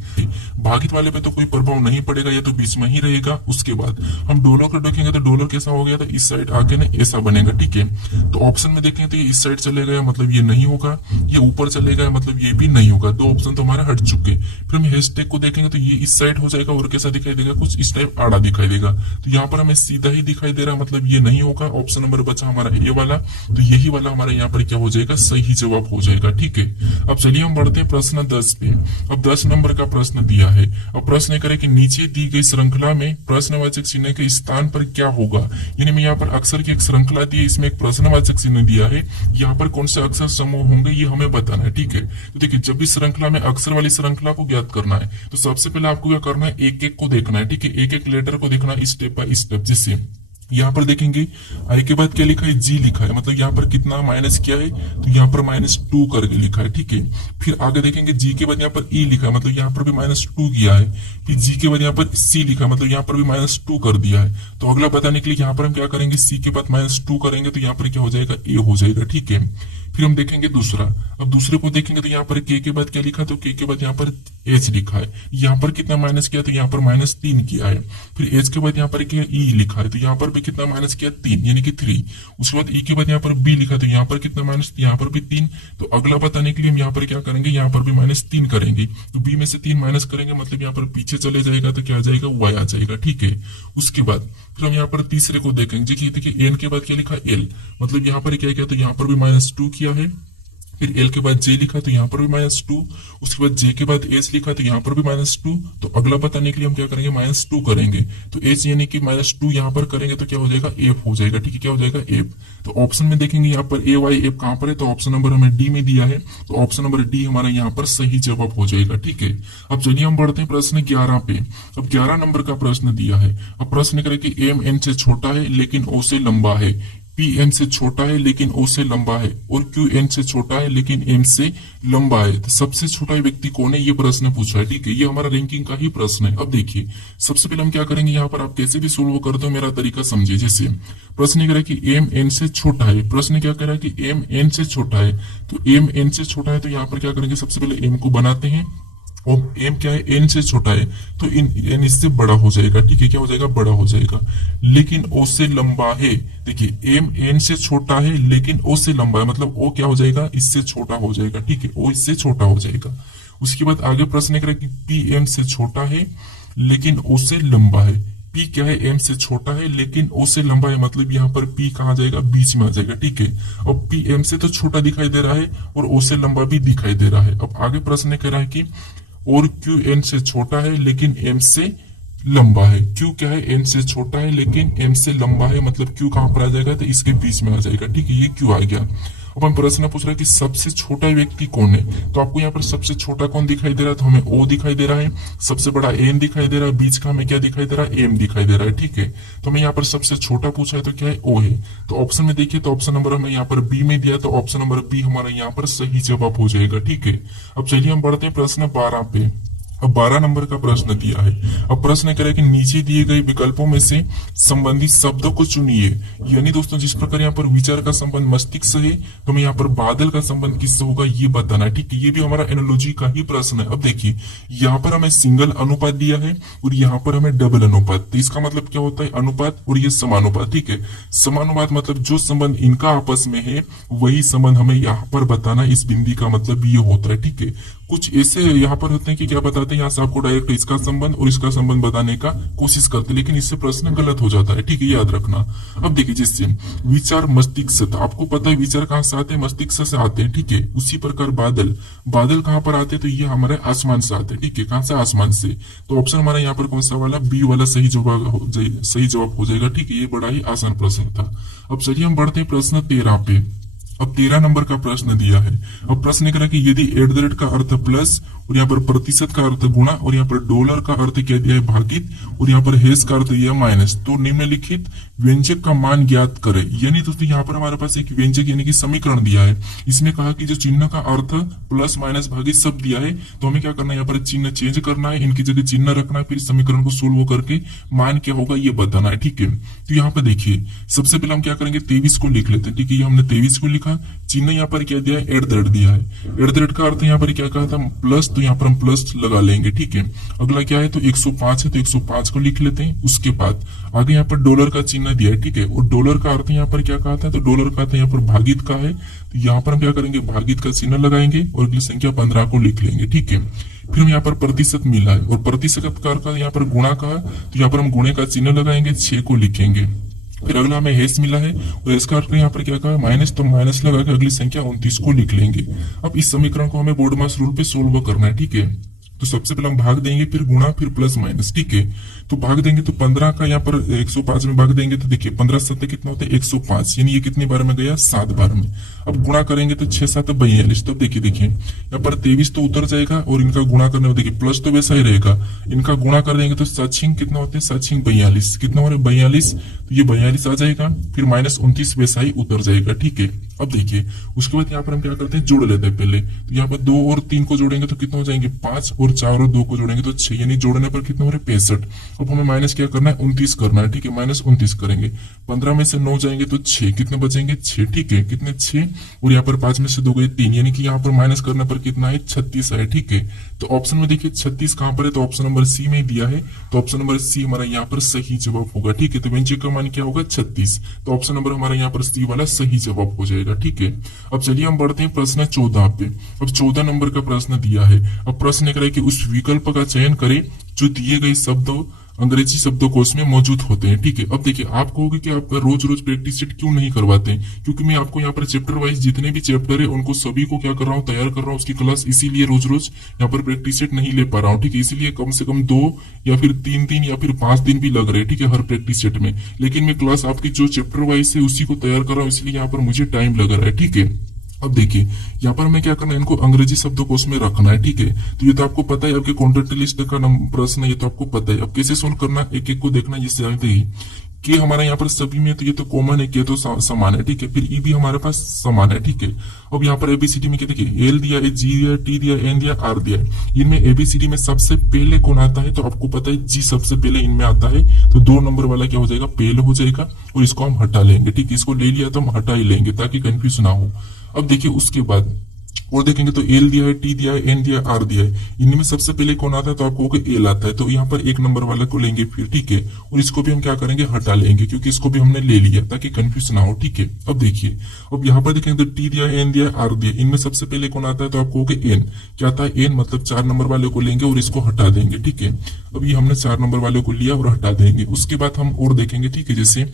भागित वाले पे तो कोई प्रभाव नहीं पड़ेगा, ये तो बीच में ही रहेगा। उसके बाद हम डॉलर को देखेंगे तो डॉलर कैसा हो गया, तो इस साइड आके ना ऐसा बनेगा, ठीक है। तो ऑप्शन में देखेंगे तो ये इस साइड चले गया, मतलब ये नहीं होगा। ये ऊपर चले गया, मतलब ये भी नहीं होगा। 2 ऑप्शन तो हमारे हट चुके। फिर हम हैशटैग को देखेंगे तो ये इस साइड हो जाएगा, और कैसा दिखाई देगा, कुछ इस टाइप आड़ा दिखाई देगा। तो यहाँ पर हमें सीधा ही दिखाई दे रहा, मतलब ये नहीं होगा। ऑप्शन नंबर बचा हमारा ए वाला, तो यही वाला हमारा यहाँ पर क्या हो जाएगा, सही जवाब हो जाएगा, ठीक है। अब चलिए हम बढ़ते हैं प्रश्न 10 पे। अब 10 नंबर का प्रश्न दिया है। अब प्रश्न करे कि नीचे दी गई श्रृंखला में प्रश्नवाचक चिन्ह के स्थान पर क्या होगा, यानी मैं यहाँ पर अक्षर की एक श्रृंखला दी है, इसमें एक प्रश्नवाचक चिन्ह दिया है, यहाँ पर कौन से अक्षर समूह होंगे ये हमें बताना है, ठीक है। तो देखिए जब भी श्रृंखला में अक्षर वाली श्रृंखला को ज्ञात करना है, तो सबसे पहले आपको क्या करना है, एक एक को देखना है, ठीक है। एक एक लेटर को देखना है स्टेप बाय स्टेप। जैसे यहाँ पर देखेंगे आई के बाद क्या लिखा है, जी लिखा है, मतलब यहाँ पर कितना माइनस किया है, तो यहाँ पर -2 करके लिखा है, ठीक है। फिर आगे देखेंगे जी के बाद यहाँ पर ई लिखा है, मतलब यहाँ पर भी -2 किया है। फिर जी के बाद यहाँ पर सी लिखा है, मतलब यहाँ पर भी -2 कर दिया है। तो अगला बताने के लिए यहाँ पर हम क्या करेंगे, सी के बाद -2 करेंगे, तो यहाँ पर क्या हो जाएगा, ए हो जाएगा, ठीक है। फिर हम देखेंगे दूसरा। अब दूसरे को देखेंगे तो यहाँ पर के बाद क्या लिखा, तो के बाद यहाँ पर एच लिखा है। यहाँ पर कितना माइनस किया, तो यहाँ पर -3 किया है। फिर एच के बाद यहाँ पर क्या ई लिखा है, तो यहाँ पर भी कितना माइनस किया, 3 यानी कि 3। उसके बाद ई के बाद यहाँ पर बी लिखा, तो यहाँ पर कितना माइनस, यहाँ पर भी 3। तो अगला बताने के लिए हम यहाँ पर क्या करेंगे, यहाँ पर भी -3 करेंगे। तो बी में से 3 माइनस करेंगे, मतलब यहाँ पर पीछे चले जाएगा, तो क्या आ जाएगा, वाई आ जाएगा, ठीक है। उसके बाद फिर हम यहाँ पर तीसरे को देखेंगे। देखिए एन के बाद क्या लिखा, एल, मतलब यहाँ पर क्या किया, तो यहाँ पर भी -2 किया है। फिर एल के बाद जे लिखा, तो यहाँ पर भी -2। उसके बाद जे के बाद एच लिखा, तो यहाँ पर भी -2। तो अगला बताने के लिए हम क्या करेंगे, -2 करेंगे। तो एच यानी कि -2 यहाँ पर करेंगे, तो क्या हो जाएगा, एफ हो जाएगा, ठीक है। क्या हो जाएगा, एफ। तो ऑप्शन में देखेंगे यहाँ पर ए वाई एफ कहाँ पर है, तो ऑप्शन नंबर हमें डी में दिया है। तो ऑप्शन नंबर डी हमारा यहाँ पर सही जवाब हो जाएगा, ठीक है। अब चलिए हम बढ़ते हैं प्रश्न 11 पे। अब 11 नंबर का प्रश्न दिया है। अब प्रश्न करे कि एम एन से छोटा है लेकिन ओ से लंबा है, पी एन से छोटा है लेकिन ओ से लंबा है, और क्यू एन से छोटा है लेकिन एम से लंबा है। तो सबसे छोटा व्यक्ति कौन है, ये प्रश्न पूछा है, ठीक है। ये हमारा रैंकिंग का ही प्रश्न है। अब देखिए सबसे पहले हम क्या करेंगे, यहाँ पर आप कैसे भी सोल्व कर दो, मेरा तरीका समझिए। जैसे प्रश्न कह रहा है कि एम एन से छोटा है, प्रश्न क्या कह रहा है कि एम एन से छोटा है, तो एम एन से छोटा है, तो यहाँ पर क्या करेंगे, सबसे पहले एम को बनाते हैं, और एम क्या है, एन से छोटा है, तो एन इससे बड़ा हो जाएगा, ठीक है। क्या हो जाएगा, बड़ा हो जाएगा। लेकिन ओ से लंबा है, देखिए एम एन से छोटा है लेकिन ओ से लंबा है, मतलब ओ क्या हो जाएगा, इससे छोटा हो जाएगा, ठीक है। ओ इससे छोटा हो जाएगा। उसके बाद आगे प्रश्न करें कि पी एम से छोटा है लेकिन ओ से लंबा है। पी क्या है, एम से छोटा है लेकिन ओ से लंबा है, मतलब यहाँ पर पी कहाँ जाएगा, बीच में आ जाएगा, ठीक है। और पी एम से तो छोटा दिखाई दे रहा है और ओ से लंबा भी दिखाई दे रहा है। अब आगे प्रश्न कह रहा है कि और क्यू एन से छोटा है लेकिन एम से लंबा है। क्यू क्या है, एन से छोटा है लेकिन एम से लंबा है, मतलब क्यू कहां पर आ जाएगा, तो इसके बीच में आ जाएगा, ठीक है। ये क्यू आ गया। अब हम प्रश्न पूछ रहा है कि सबसे छोटा व्यक्ति कौन है, तो आपको यहाँ पर सबसे छोटा कौन दिखाई दे रहा है, तो हमें ओ दिखाई दे रहा है। सबसे बड़ा एन दिखाई दे रहा है, बीच का हमें क्या दिखाई दे रहा है, एम दिखाई दे रहा है, ठीक है। तो हमें यहाँ पर सबसे छोटा पूछा है, तो क्या है, ओ है। तो ऑप्शन में देखिए, तो ऑप्शन नंबर हमें यहाँ पर बी में दिया, तो ऑप्शन नंबर बी हमारा यहाँ पर सही जवाब हो जाएगा, ठीक है। अब चलिए हम बढ़ते हैं प्रश्न 12 पे। अब 12 नंबर का प्रश्न दिया है। अब प्रश्न करें कि नीचे दिए गए विकल्पों में से संबंधित शब्दों को चुनिए, यानी दोस्तों जिस प्रकार यहाँ पर विचार का संबंध मस्तिष्क से है, तो हमें यहाँ पर बादल का संबंध किससे होगा ये बताना है, ठीक है। ये भी हमारा एनालॉजी का ही प्रश्न है। अब देखिए यहाँ पर हमें सिंगल अनुपात दिया है और यहाँ पर हमें डबल अनुपात, तो इसका मतलब क्या होता है, अनुपात और ये समानुपात, ठीक है। समानुपात मतलब जो संबंध इनका आपस में है वही संबंध हमें यहाँ पर बताना, इस बिंदी का मतलब ये होता है, ठीक है। कुछ ऐसे यहाँ पर होते हैं कि क्या बताते करते हैं, यहाँ से आपको डायरेक्ट इसका संबंध और इसका संबंध बताने का कोशिश करते हैं, लेकिन इससे प्रश्न गलत हो जाता है, ठीक है, याद रखना। अब देखिए, जैसे विचार मस्तिष्क से, तो आपको पता है विचार कहाँ से आते हैं, मस्तिष्क से आते हैं, ठीक है। उसी प्रकार बादल, बादल कहाँ पर आते हैं, तो ये हमारे आसमान से आते हैं, ठीक है। कहाँ से? आसमान से। तो ऑप्शन हमारा यहाँ पर कौन सा वाला, बी वाला सही जवाब हो जाएगा, ठीक है। ये बड़ा ही आसान प्रश्न था। अब चलिए हम बढ़ते हैं प्रश्न 13 पे। अब 13 नंबर का प्रश्न दिया है। अब प्रश्न कह रहा है कि यदि @ का अर्थ प्लस और यहाँ पर प्रतिशत का अर्थ गुणा और यहाँ पर डॉलर का अर्थ क्या दिया है, भागित, और यहाँ पर हैश का अर्थ दिया माइनस, तो निम्नलिखित व्यंजक का मान ज्ञात करे। यानी दोस्तों यहाँ पर हमारे पास एक व्यंजक यानी कि समीकरण दिया है। इसमें कहा कि जो चिन्ह का अर्थ प्लस माइनस भागित सब दिया है, तो हमें क्या करना है, यहाँ पर चिन्ह चेंज करना है, इनकी जगह चिन्ह रखना है, फिर समीकरण को सोल्व करके मान क्या होगा ये बताना है, ठीक है। तो यहाँ पर देखिए, सबसे पहले हम क्या करेंगे, 23 को लिख लेते हैं, ठीक है। ये हमने 23 को लिखा, चिन्ह यहाँ पर क्या दिया है, @ दिया है। @ का अर्थ यहाँ पर क्या कहा था, प्लस, तो यहाँ पर हम प्लस लगा लेंगे, ठीक है। अगला क्या है, तो 105 है, तो 105 को लिख लेते हैं। उसके बाद आगे यहाँ पर डॉलर का चिन्ह दिया है, ठीक है। और डॉलर का अर्थ यहाँ पर क्या कहा था, तो डॉलर का अर्थ यहाँ पर भागित का है, तो यहाँ पर हम क्या करेंगे, भागित का चिन्ह लगाएंगे और अगली संख्या 15 को लिख लेंगे, ठीक है। फिर हम यहाँ पर प्रतिशत मिला है और प्रतिशत का यहाँ पर गुणा का है, तो यहाँ पर हम गुणे का चिन्ह लगाएंगे, 6 को लिखेंगे। फिर अगला हमें हैश मिला है और इसका अर्थ यहाँ पर क्या कहा है, माइनस, तो माइनस लगा के अगली संख्या 29 को लिख लेंगे। अब इस समीकरण को हमें बोर्ड मास रूल पे सोल्व करना है, ठीक है। तो सबसे पहले हम भाग देंगे, फिर गुणा, फिर प्लस माइनस, ठीक है। तो भाग देंगे तो 15 का यहाँ पर 105 में भाग देंगे तो देखिए 15 7 कितना होता है, 105, यानी ये कितनी बार में गया, 7 बार में। अब गुणा करेंगे तो 6 7 42, तो देखिए यहाँ पर 23 तो उतर जाएगा और इनका गुणा करने में देखिए प्लस तो वैसा ही रहेगा, इनका गुणा कर देंगे तो 7 कितना होते हैं, 7 42, कितना हो रहा है, 42, तो ये 42 आ जाएगा, फिर माइनस 29 वैसा ही उतर जाएगा, ठीक है। अब देखिए उसके बाद यहाँ पर हम क्या करते हैं, जोड़ लेते हैं पहले। तो यहाँ पर 2 और 3 को जोड़ेंगे तो कितना हो जाएंगे, 5, और 4 और 2 को जोड़ेंगे तो 6, यानी जोड़ने पर कितना हो रहा है, 65। अब हमें माइनस क्या करना है, 29 करना है, ठीक है। माइनस 29 करेंगे, 15 में से 9 जाएंगे तो 6, कितने बचेंगे, 6, ठीक है। कितने, 6, और यहाँ पर 5 में से 2 गए 3, यानी कि यहाँ पर माइनस करने पर कितना है, 36 है, ठीक है। तो ऑप्शन में देखिए 36 कहां पर है, तो ऑप्शन नंबर सी में दिया है, तो ऑप्शन नंबर सी हमारा यहाँ पर सही जवाब होगा, ठीक है। तो व्यंजक का मान क्या होगा, 36, तो ऑप्शन नंबर हमारा यहाँ पर सी वाला सही जवाब हो जाएगा, ठीक है। अब चलिए हम बढ़ते हैं प्रश्न 14 पे। अब 14 नंबर का प्रश्न दिया है। अब प्रश्न कह रहा है कि उस विकल्प का चयन करें जो दिए गए शब्द अंग्रेजी शब्दकोश में मौजूद होते हैं, ठीक है। अब देखिए आप कहोगे कि आप रोज रोज प्रैक्टिस सेट क्यों नहीं करवाते, क्योंकि मैं आपको यहाँ पर चैप्टर वाइज जितने भी चैप्टर है उनको सभी को क्या कर रहा हूँ, तैयार कर रहा हूँ उसकी क्लास, इसीलिए रोज रोज यहाँ पर प्रैक्टिस सेट नहीं ले पा रहा हूँ, ठीक है। इसीलिए कम से कम 2 या फिर 3 दिन या फिर 5 दिन भी लग रहे हैं, ठीक है, हर प्रैक्टिस सेट में। लेकिन मैं क्लास आपकी जो चैप्टर वाइज है उसी को तैयार कर रहा हूँ, इसलिए यहाँ पर मुझे टाइम लग रहा है, ठीक है। अब देखिए यहाँ पर हमें क्या करना है, इनको अंग्रेजी शब्दकोश में रखना है, ठीक है। तो ये तो आपको पता है, आपके कॉन्टेक्ट लिस्ट का प्रश्न है, ये तो आपको पता है। अब कैसे सोल्व करना, एक एक को देखना, जिससे आते ही के हमारा यहाँ पर सभी में तो ये तो कॉमन है, के तो समान है, ठीक है। फिर ई भी हमारे पास समान है, ठीक है। अब यहाँ पर एबीसीडी में क्या देखिए, एल दिया है, जी दिया, टी दिया, एन दिया, आर दिया है। इनमें एबीसीडी में सबसे पहले कौन आता है, तो आपको पता है जी सबसे पहले इनमें आता है, तो 2 नंबर वाला क्या हो जाएगा, पहले हो जाएगा, और इसको हम हटा लेंगे, ठीक है। इसको ले लिया तो हम हटा ही लेंगे ताकि कंफ्यूज ना हो। अब देखिए उसके बाद और देखेंगे तो एल दिया है, टी दिया है, एन दिया है, आर दिया है। इनमें सबसे पहले कौन आता है, तो आपको एल आता है, तो यहाँ पर 1 नंबर वाला को लेंगे फिर, ठीक है। और इसको भी हम क्या करेंगे, हटा लेंगे, क्योंकि इसको भी हमने ले लिया ताकि कंफ्यूज ना हो, ठीक है। अब देखिए अब यहाँ पर देखेंगे तो टी दिया है, एन दिया है, आर दिया है। इनमें सबसे पहले कौन आता है, तो आपको एन क्या आता है, एन मतलब 4 नंबर वाले को लेंगे और इसको हटा देंगे, ठीक है। अब ये हमने 4 नंबर वाले को लिया और हटा देंगे। उसके बाद हम और देखेंगे, ठीक है, जैसे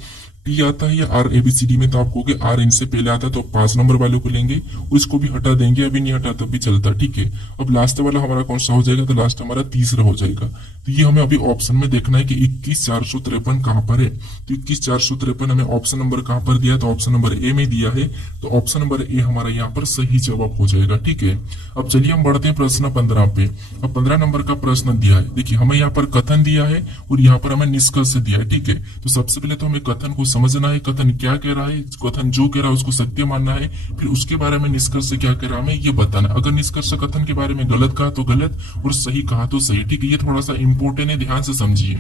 टी आता है या आर एबीसीडी में, तो आपको आर इनसे पहले आता है, तो 5 नंबर वाले को लेंगे और इसको भी हटा देंगे, अभी नहीं हटा तब भी चलता, ठीक है। अब लास्ट वाला हमारा कौन सा हो जाएगा, तो लास्ट हमारा तीसरा हो जाएगा। तो ये हमें अभी ऑप्शन में देखना है कि 21,453 कहां पर है। तो 21,453 हमें ऑप्शन नंबर कहां पर दिया, तो ऑप्शन नंबर ए में दिया है, तो ऑप्शन नंबर ए हमारा यहाँ पर सही जवाब हो जाएगा, ठीक है। अब चलिए हम बढ़ते हैं प्रश्न 15 पे। अब 15 नंबर का प्रश्न दिया है, देखिए हमें यहाँ पर कथन दिया है और यहाँ पर हमें निष्कर्ष दिया है, ठीक है। तो सबसे पहले तो हमें कथन को समझना है, कथन क्या कह रहा है, कथन जो कह रहा है उसको सत्य मानना है, फिर उसके बारे में निष्कर्ष क्या कह रहा है हमें ये बताना है। अगर निष्कर्ष कथन के बारे में गलत कहा तो गलत और सही कहा तो सही, ठीक है। ये थोड़ा सा इंपॉर्टेंट है, ध्यान से समझिए।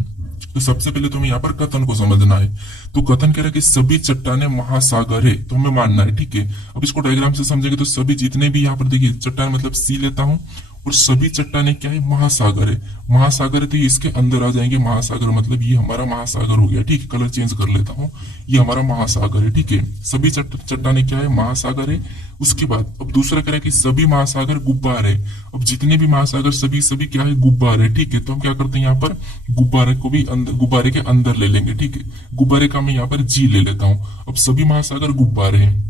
तो सबसे पहले तो हमें यहाँ पर कथन को समझना है। तो कथन कह रहा है कि सभी चट्टाने महासागर है, तो हमें मानना है, ठीक है। अब इसको डायग्राम से समझेंगे तो सभी जितने भी यहाँ पर देखिए चट्टान मतलब सी लेता हूँ और सभी चट्टाने क्या है, महासागर है। महासागर है तो ये इसके अंदर आ जाएंगे, महासागर मतलब ये हमारा महासागर हो गया, ठीक है। कलर चेंज कर लेता हूँ, ये हमारा महासागर है, ठीक है। सभी चट्टाने क्या है, महासागर है। उसके बाद अब दूसरा कह रहा है कि सभी महासागर गुब्बारे। अब जितने भी महासागर सभी सभी क्या है, गुब्बारे, ठीक है। तो हम क्या करते हैं यहाँ पर गुब्बारे को भी गुब्बारे के अंदर ले लेंगे, ठीक है। गुब्बारे का मैं यहाँ पर जी ले लेता हूँ। अब सभी महासागर गुब्बारे हैं।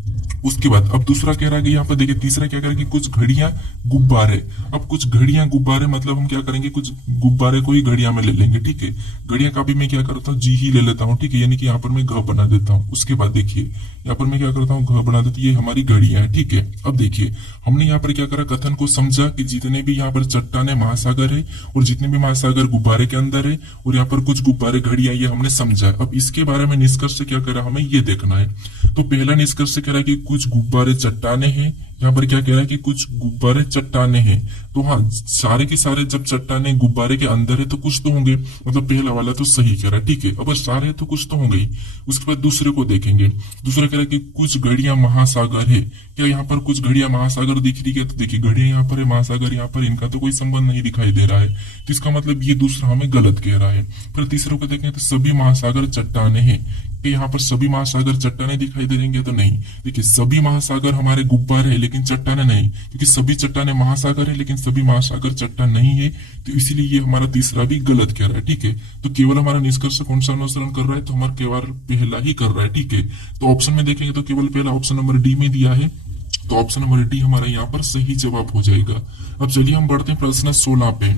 उसके बाद अब दूसरा कह रहा है कि यहाँ पर देखिए, तीसरा क्या करेगा कि कुछ घड़ियां गुब्बारे। अब कुछ घड़ियां गुब्बारे मतलब हम क्या करेंगे, कुछ गुब्बारे को ही घड़ियां में ले लेंगे, ठीक है। घड़ियां का भी मैं क्या करता हूँ, जी ही ले लेता हूँ, ठीक है। यानी कि यहाँ पर मैं घ बना देता हूँ। उसके बाद देखिए यहाँ पर मैं क्या करता हूँ, घ बना देती, ये हमारी घड़ियां है, ठीक है। अब देखिए हमने यहाँ पर क्या करा, कथन को समझा कि जितने भी यहाँ पर चट्टाने महासागर है और जितने भी महासागर गुब्बारे के अंदर है और यहाँ पर कुछ गुब्बारे घड़ियां, ये हमने समझा। अब इसके बारे में निष्कर्ष क्या करा, हमें ये देखना है। तो पहला निष्कर्ष कह रहा है कि कुछ गुब्बारे चट्टाने हैं। यहाँ पर क्या कह रहा है कि कुछ गुब्बारे चट्टाने हैं। तो हाँ, सारे के सारे जब चट्टाने गुब्बारे के अंदर है तो कुछ तो होंगे, मतलब पहला वाला तो सही कह रहा है, ठीक है। अब सारे तो कुछ तो होंगे ही। उसके बाद दूसरे को देखेंगे। दूसरा कह रहा है कि कुछ घड़ियां महासागर है। क्या यहाँ पर कुछ घड़ियां महासागर दिख रही है? तो देखिए घड़ियां यहाँ पर है, महासागर यहाँ पर, इनका तो कोई संबंध नहीं दिखाई दे रहा है। तो इसका मतलब ये दूसरा हमें गलत कह रहा है। फिर तीसरे को देखें तो सभी महासागर चट्टाने हैं। कि यहाँ पर सभी महासागर चट्टाने दिखाई दे देंगे? तो नहीं। देखिए सभी महासागर हमारे गुब्बारे है लेकिन चट्टाने नहीं, क्योंकि सभी चट्टाने महासागर है लेकिन सभी महासागर चट्टान नहीं है। तो इसीलिए ये हमारा तीसरा भी गलत कह रहा है, ठीक है। तो केवल हमारा निष्कर्ष कौन सा अनुसरण कर रहा है, तो हमारा केवल पहला ही कर रहा है, ठीक है। तो ऑप्शन में देखेंगे तो केवल पहला ऑप्शन नंबर डी में दिया है, तो ऑप्शन नंबर डी हमारा यहाँ पर सही जवाब हो जाएगा। अब चलिए हम बढ़ते हैं प्रश्न 16 पे।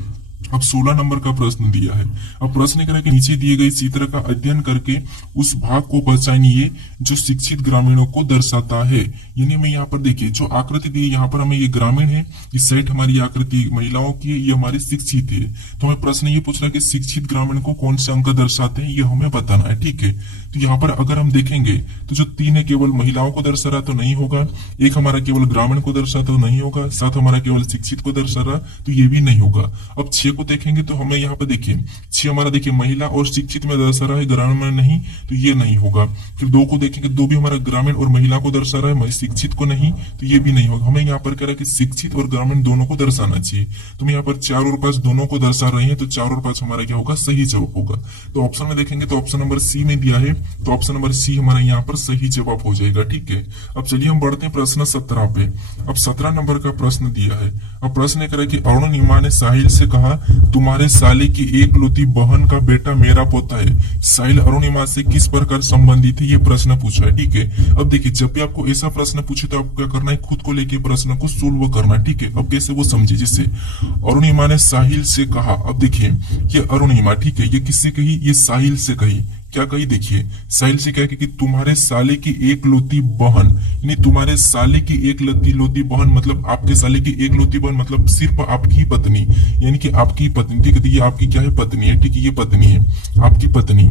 अब 16 नंबर का प्रश्न दिया है। अब प्रश्न कह रहा है कि नीचे दिए गए चित्र का अध्ययन करके उस भाग को पहचानिए जो शिक्षित ग्रामीणों को दर्शाता है। यानी मैं यहाँ पर देखिए जो आकृति दी है, यहाँ पर हमें ये ग्रामीण है, इस साइड हमारी आकृति महिलाओं की है, ये हमारी शिक्षित है। तो हमें प्रश्न ये पूछ रहा है कि शिक्षित ग्रामीण को कौन से अंक दर्शाते हैं, ये हमें बताना है, ठीक है। तो यहाँ पर अगर हम देखेंगे तो जो 3 है केवल महिलाओं को दर्शा रहा तो नहीं होगा, एक हमारा केवल ग्रामीण को दर्शा तो नहीं होगा, 7 हमारा केवल शिक्षित को दर्शा रहा तो ये भी नहीं होगा। अब 6 को देखेंगे तो हमें यहाँ पे देखिए 6 हमारा देखिए महिला और शिक्षित में दर्शा रहा है, ग्रामीण में नहीं, तो ये नहीं होगा। फिर 2 को देखेंगे, 2 भी हमारा ग्रामीण और महिला को दर्शा रहा है, शिक्षित को नहीं, तो ये भी नहीं होगा। हमें यहाँ पर कह रहा है कि शिक्षित और ग्रामीण दोनों को दर्शाना चाहिए। तो हम यहाँ पर 4 और 5 दोनों को दर्शा रहे हैं, तो 4 और 5 हमारा क्या होगा, सही जवाब होगा। तो ऑप्शन में देखेंगे तो ऑप्शन नंबर सी में दिया है, तो ऑप्शन नंबर सी हमारा यहाँ पर सही जवाब हो जाएगा, ठीक है। अब चलिए हम बढ़ते हैं प्रश्न 17 पे। अब 17 नंबर का प्रश्न दिया है। अब प्रश्न कह रहा है कि अरुणिमा ने साहिल से कहा, तुम्हारे साले की एकलौती बहन का बेटा मेरा पोता है। साहिल अरुणिमा से किस प्रकार संबंधित है, ये प्रश्न पूछा है, ठीक है। अब देखिए जब भी आपको ऐसा प्रश्न पूछे तो आपको क्या करना है, खुद को लेके प्रश्न को सोल्व करना है, ठीक है। अब कैसे वो समझे, जैसे अरुणिमा ने साहिल से कहा। अब देखिए ये अरुणिमा, ठीक है, ये किससे कही, ये साहिल से कही। क्या कही, देखिए साहिल से क्या कि तुम्हारे साले की एकलौती बहन, यानी तुम्हारे साले की एकलौती बहन मतलब आपके साले की एकलौती बहन मतलब सिर्फ आपकी ही पत्नी, यानी कि आपकी पत्नी, ठीक है। ये आपकी क्या है, पत्नी है, ठीक है, ये पत्नी है, आपकी पत्नी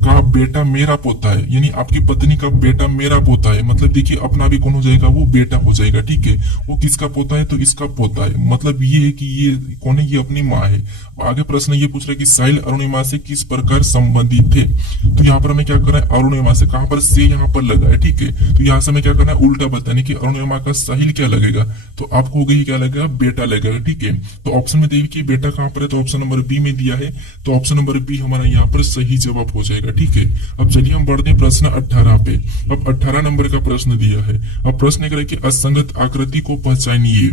का बेटा मेरा पोता है, यानी आपकी पत्नी का बेटा मेरा पोता है। मतलब देखिए अपना भी कौन हो जाएगा, वो बेटा हो जाएगा, ठीक है। वो किसका पोता है, तो इसका पोता है। मतलब ये है कि ये कौन है, ये अपनी माँ है। आगे प्रश्न ये पूछ रहा है कि साहिल अरुणिमा से किस प्रकार संबंधित थे। तो यहाँ पर हमें क्या करना है, अरुणिमा से, कहां पर से यहाँ पर लगा है, ठीक है। तो यहाँ से हमें क्या करना है, उल्टा बताने की अरुणिमा का साहिल क्या लगेगा, तो आपको हो गई क्या लगेगा, बेटा लगेगा, ठीक है। तो ऑप्शन में देखिए बेटा कहां पर है, तो ऑप्शन नंबर बी में दिया है, तो ऑप्शन नंबर बी हमारा यहाँ पर सही जवाब हो जाएगा, ठीक है। अब चलिए हम बढ़ते हैं प्रश्न 18 पे। अब 18 नंबर का प्रश्न दिया है। अब प्रश्न कह रहा है कि असंगत आकृति को पहचानिए।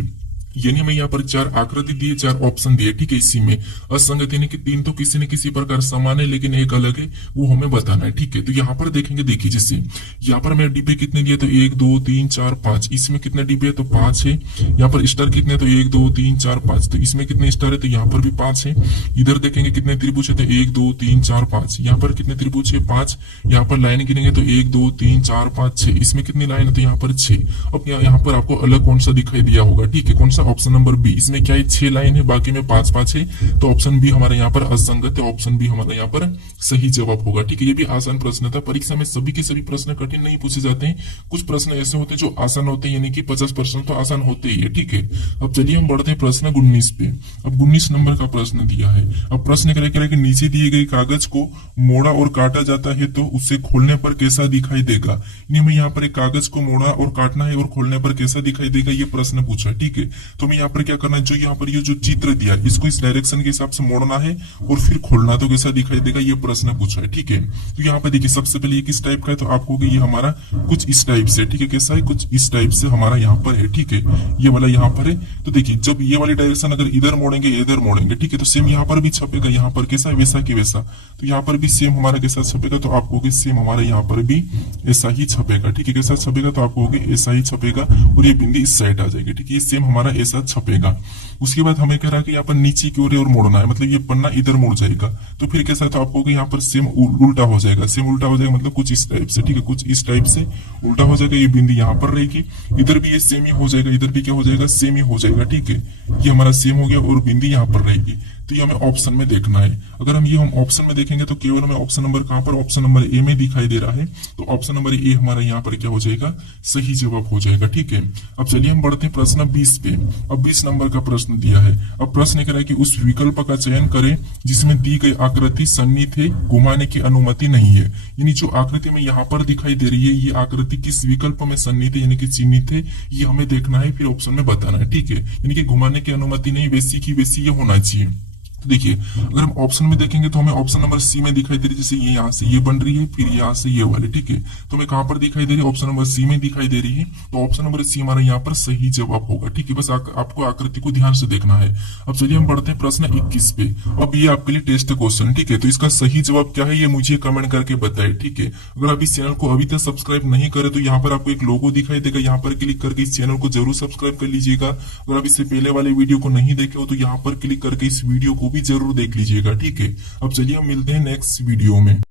यानी हमें यहाँ पर 4 आकृति दिए, 4 ऑप्शन दिए, ठीक है। इसी में असंगत यानी कि 3 तो किसी न किसी प्रकार समान है लेकिन एक अलग है, वो हमें बताना है, ठीक है। तो यहाँ पर देखेंगे, देखिए जैसे यहाँ पर हमें डिब्बे कितने दिए, तो 1 2 3 4 5। इसमें कितने डिब्बे है, तो 5 है। यहाँ पर स्टार कितने, तो 1 2 3 4 5। तो इसमें कितने स्टार है, तो यहाँ पर भी 5 है। इधर देखेंगे कितने त्रिभुज है, तो 1 2 3 4 5। यहाँ पर कितने त्रिभुज है, 5। यहाँ पर लाइन गिनेंगे तो 1 2 3 4 5 6। इसमें कितनी लाइन है, तो यहाँ पर 6। अब यहाँ पर आपको अलग कौन सा दिखाई दिया होगा, ठीक है, कौन सा, ऑप्शन नंबर बी। इसमें क्या है, 6 लाइन है, बाकी में 5 5 है, तो ऑप्शन बी हमारा यहाँ पर असंगत है, ऑप्शन बी हमारा यहाँ पर सही जवाब होगा, ठीक है। ये भी आसान प्रश्न था। परीक्षा में सभी के सभी प्रश्न कठिन नहीं पूछे जाते हैं, कुछ प्रश्न ऐसे होते हैं जो आसान होते हैं, यानी कि 50% तो आसान होते ही है, ठीक है। अब चलिए हम बढ़ते हैं प्रश्न 19 पे। अब 19 नंबर का प्रश्न दिया है। अब प्रश्न कह रहा है कि नीचे दिए गए कागज को मोड़ा और काटा जाता है तो उसे खोलने पर कैसा दिखाई देगा। यानी हमें यहाँ पर एक कागज को मोड़ा और काटना है और खोलने पर कैसा दिखाई देगा, ये प्रश्न पूछा है, ठीक है। तो हमें यहाँ पर क्या करना है, जो यहाँ पर ये जो चित्र दिया है इसको इस डायरेक्शन के हिसाब से मोड़ना है और फिर खोलना। तो कैसा दिखाई देगा, ये प्रश्न पूछा है। ठीक है, तो यहाँ पर देखिए सबसे पहले ये किस टाइप का है, तो आपको ये हमारा कुछ इस टाइप से, ठीक है, कैसा है, कुछ इस टाइप से हमारा यहाँ पर है। ठीक है, ये वाला यहाँ पर है। तो देखिए जब ये वाली डायरेक्शन अगर इधर मोड़ेंगे इधर मोड़ेंगे, ठीक है, तो सेम यहाँ पर भी छपेगा, यहाँ पर कैसा है वैसा की वैसा। तो यहाँ पर भी सेम हमारा कैसा छपेगा, तो आपको सेम हमारा यहाँ पर भी ऐसा ही छपेगा। ठीक है, कैसा छपेगा, तो आपको ऐसा ही छपेगा और ये बिंदी इस साइड आ जाएगी। ठीक है, ये सेम हमारा ऐसा छपेगा। उसके बाद हमें कह रहा है कि यहाँ पर नीचे की ओर और मोड़ना है, मतलब ये पन्ना इधर मुड़ जाएगा। तो फिर कैसा है, तो आपको यहाँ पर सेम उल्टा हो जाएगा, सेम उल्टा हो जाएगा, मतलब कुछ इस टाइप से। ठीक है, कुछ इस टाइप से उल्टा हो जाएगा। ये बिंदी यहाँ पर रहेगी, इधर भी ये सेम ही हो जाएगा, इधर भी क्या हो जाएगा, सेम ही हो जाएगा। ठीक है, ये हमारा सेम हो गया और बिंदी यहाँ पर रहेगी। तो ये हमें ऑप्शन में देखना है। अगर हम ऑप्शन में देखेंगे तो केवल हमें ऑप्शन नंबर कहां पर, ऑप्शन नंबर ए में दिखाई दे रहा है। तो ऑप्शन नंबर ए हमारा यहाँ पर क्या हो जाएगा, सही जवाब हो जाएगा। ठीक है, अब चलिए हम बढ़ते हैं प्रश्न 20 पे। अब 20 नंबर का प्रश्न दिया है। अब प्रश्न कह रहा है कि उस विकल्प का चयन करें जिसमें दी गई आकृति सन्निहित है, घुमाने की अनुमति नहीं है। यानी जो आकृति में यहाँ पर दिखाई दे रही है, ये आकृति किस विकल्प में सन्निहित है यानी कि चिन्हित है, ये हमें देखना है, फिर ऑप्शन में बताना है। ठीक है, यानी कि घुमाने की अनुमति नहीं, वैसी की वैसी ये होना चाहिए। तो देखिए अगर हम ऑप्शन में देखेंगे तो हमें ऑप्शन नंबर सी में दिखाई दे रही है, जैसे ये यहाँ से ये बन रही है, फिर यहाँ से ये वाली। ठीक है, तो हमें कहां पर दिखाई दे रही है, ऑप्शन नंबर सी में दिखाई दे रही है। तो ऑप्शन नंबर सी हमारा यहाँ पर सही जवाब होगा। ठीक है, बस आपको आकृति को ध्यान से देखना है। अब चलिए हम बढ़ते हैं प्रश्न 21 पे। अब ये आपके लिए टेस्ट क्वेश्चन। ठीक है, तो इसका सही जवाब क्या है ये मुझे कमेंट करके बताए। ठीक है, अगर आप इस चैनल को अभी तक सब्सक्राइब नहीं करे तो यहाँ पर आपको एक लोगो दिखाई देगा, यहाँ पर क्लिक करके इस चैनल को जरूर सब्सक्राइब कर लीजिएगा। अगर आप इससे पहले वाले वीडियो को नहीं देखे हो तो यहाँ पर क्लिक करके इस वीडियो को भी जरूर देख लीजिएगा। ठीक है, अब चलिए हम मिलते हैं नेक्स्ट वीडियो में।